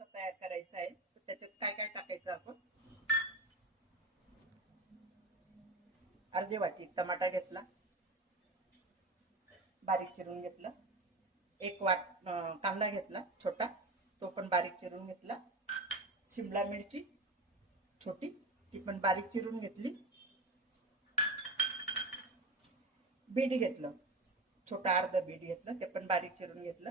नाश्ता तयार करायचा आहे. तर त्याच्यात काय काय टाकायचं आपण. अर्धी वाटी टमाटा घेतला, बारीक चिरून घेतला. एक कांदा घेतला छोटा, तो पण बारीक चिरून घेतला. शिमला मिरची छोटी, ती पण बारीक चिरून घेतली. बीट घेतलं, छोटा अर्ध बीट घेतलं, ते पण बारीक चिरून घेतलं.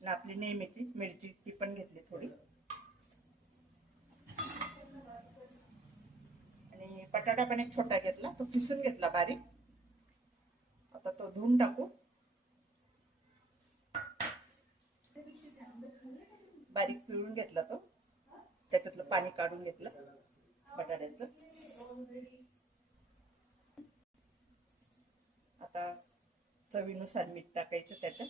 आणि आपली नेहमीची मिरची ती पण घेतली थोडी. आणि बटाटा पण एक छोटा घेतला, तो किसून घेतला बारीक. आता तो धुवून टाकू. बारीक पिळून घेतला तो, त्याच्यातलं पाणी काढून घेतलं बटाट्याचं. आता चवीनुसार मीठ टाकायचं त्याच्यात.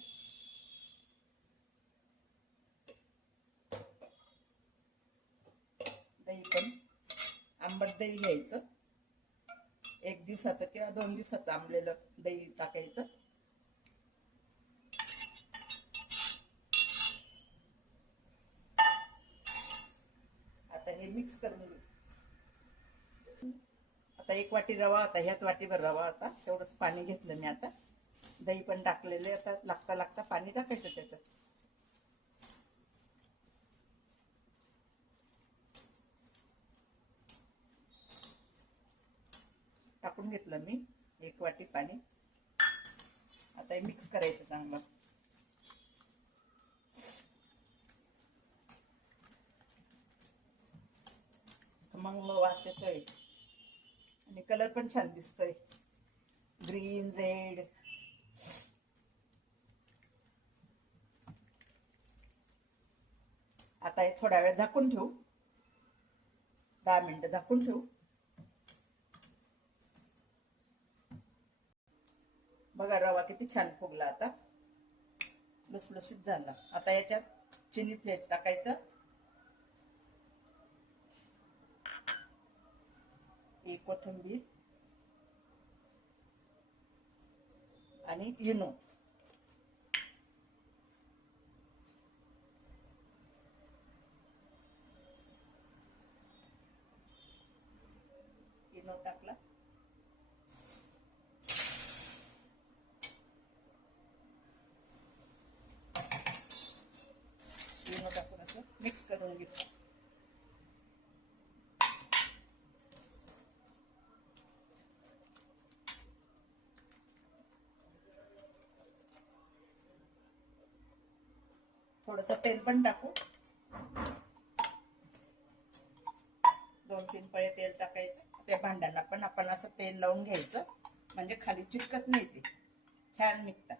दही पण आंबट दही घ्यायचं, 1 दिवसाचं किंवा 2 दिवसाचं आंबलेलं दही टाकायचं. आता हे मिक्स करून घेऊ. आता 1 वाटी रवा, आता ह्याच वाटीभर रवा, आता तेवढंच पाणी घेतलं मी. आता दही पण टाकलेलं, आता लागता लागता पाणी टाकायचं त्याच्यात. टाकून घेतलं मी 1 वाटी पाणी. आता हे मिक्स करायचं चांगलं. मग वास येतोय आणि कलर पण छान दिसतोय, ग्रीन रेड. आता हे थोडा वेळ झाकून ठेवू, 10 मिनिटं झाकून ठेवू. बघा रवा किती छान फुगला, आता लुसलुशीत झाला. आता याच्यात चिली फ्लेक्स टाकायचं, एक कोथिंबीर आणि इनो. इनो टाकला. इनो टाकून असं मिक्स करून घेऊ. थोडंसं तेल पण टाकू, 2-3 पळे तेल टाकायचं. त्या भांड्यांना पण आपण असं तेल लावून घ्यायचं, म्हणजे खाली चिटकत नाही, ते छान निघतात.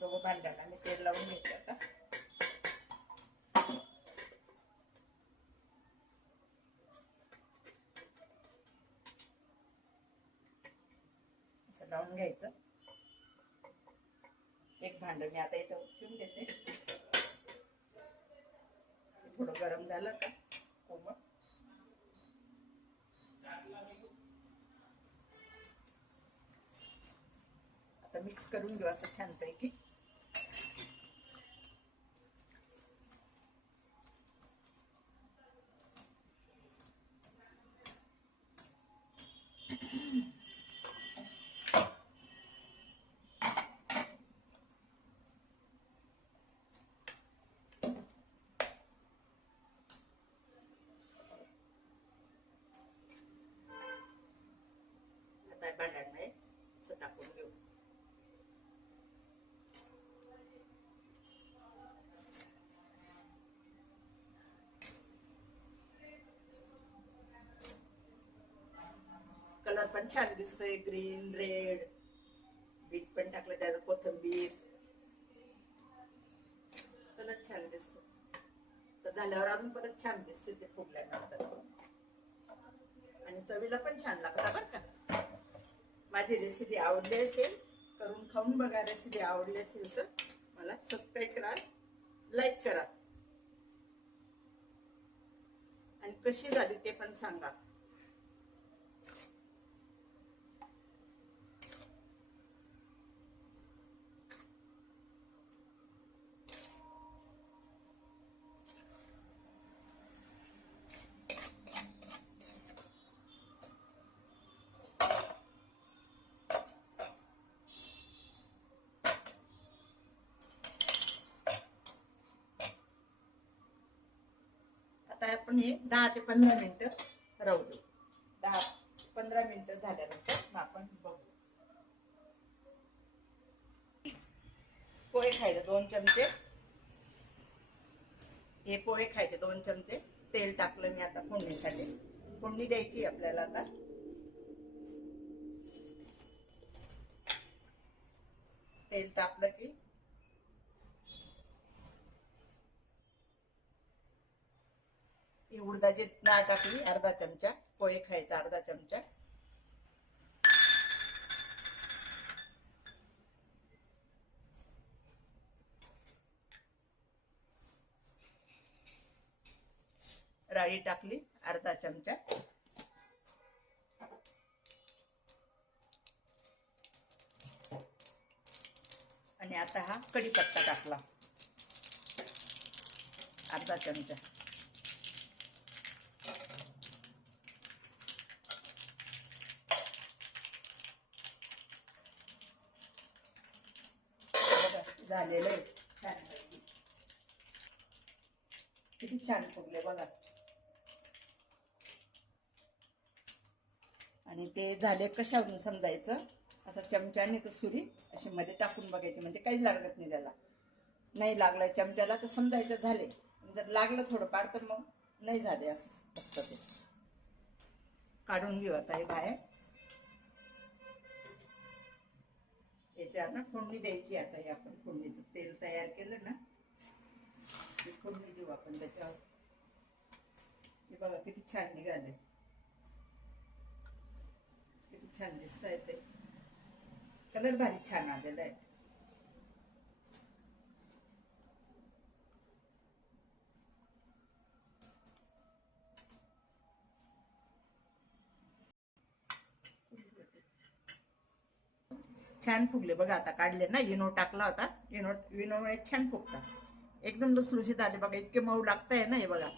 दोघं भांड्यांना मी तेल लावून घेते. आता असं लावून घ्यायचं. एक भांड मी आता इथं ठेवून देते. थोडं गरम झालं का कोमट, आता मिक्स करून घेऊ असं छानपैकी. आता भांड्यांमध्ये असं टाकून घेऊ. कलर पण छान दिसतोय, ग्रीन रेड. बीट पण टाकलं, त्याचं कोथिंबीर, कलर छान दिसतो. तर झाल्यावर अजून परत छान दिसते ते फुगल्यानंतर, आणि चवीला पण छान लागतं बरं का. माझी रेसिपी आवडली असेल, करून खाऊन बघा. रेसिपी आवडली असेल तर मला सबस्क्राईब करा, लाईक करा, आणि कशी झाली ते पण सांगा. आता आपण हे 10 ते 15 मिनिटं राहू देऊ. 10 ते 15 मिनिटं झाल्यानंतर मग आपण बघू. पोहे खायचे 2 चमचे. हे पोहे खायचे 2 चमचे. तेल टाकलं मी आता फोडणीसाठी. फोडणी द्यायची आपल्याला आता. तेल तापलं की उडदाची डाळ टाकली अर्धा चमचा. पोहे खायचा अर्धा चमचा. राई टाकली अर्धा चमचा. आणि आता हा कढीपत्ता टाकला अर्धा चमचा. झालेलं आहे छान. किती छान फुगले बघा. आणि ते झाले कशावरून समजायचं, असं चमच्याने तर सुरी अशी मध्ये टाकून बघायची, म्हणजे काहीच लागत नाही त्याला. नाही लागलं चमच्याला तर समजायचं झाले. जर लागलं थोडंफार तर मग नाही झाले, असं असतं ते. काढून घेऊ आता हे बाहेर. याच्यावर ना फोडणी द्यायची. आता हे आपण फोडणीचं तेल तयार केलं ना, ते फोडणी देऊ आपण त्याच्यावर. हे बघा किती छान निघाले, किती छान दिसत आहे ते. कलर भारी छान आलेला आहे. छान फुगले बघा. आता काढले ना, इनो टाकला होता. इनोमुळे छान फुगतात. एकदम लुसलुशीत आले बघा. इतके मऊ लागतंय ना हे बघा.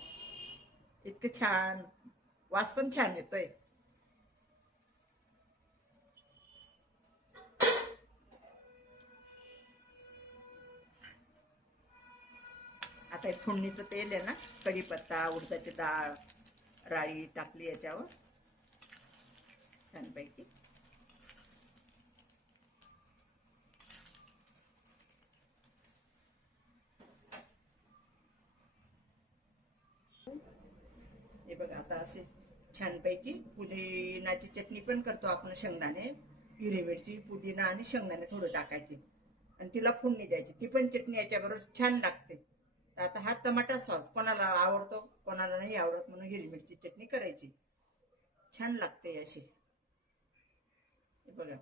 इतके छान वास पण छान येतोय. आता हे फोडणीचं तेल आहे ना, कढीपत्ता, उडदाची डाळ, राई टाकली याच्यावर छानपैकी. हे बघा आता असे छानपैकी पुदिनाची चटणी पण करतो आपण. शेंगदाणे, हिरवी मिरची, पुदिना आणि शेंगदाणे थोडं टाकायचे आणि तिला फोडणी द्यायची. ती पण चटणी याच्याबरोबर छान लागते. आता हा टमाटा सॉस कोणाला आवडतो कोणाला नाही आवडत, म्हणून हिरवी मिरची चटणी करायची. छान लागते अशी. हे बघा.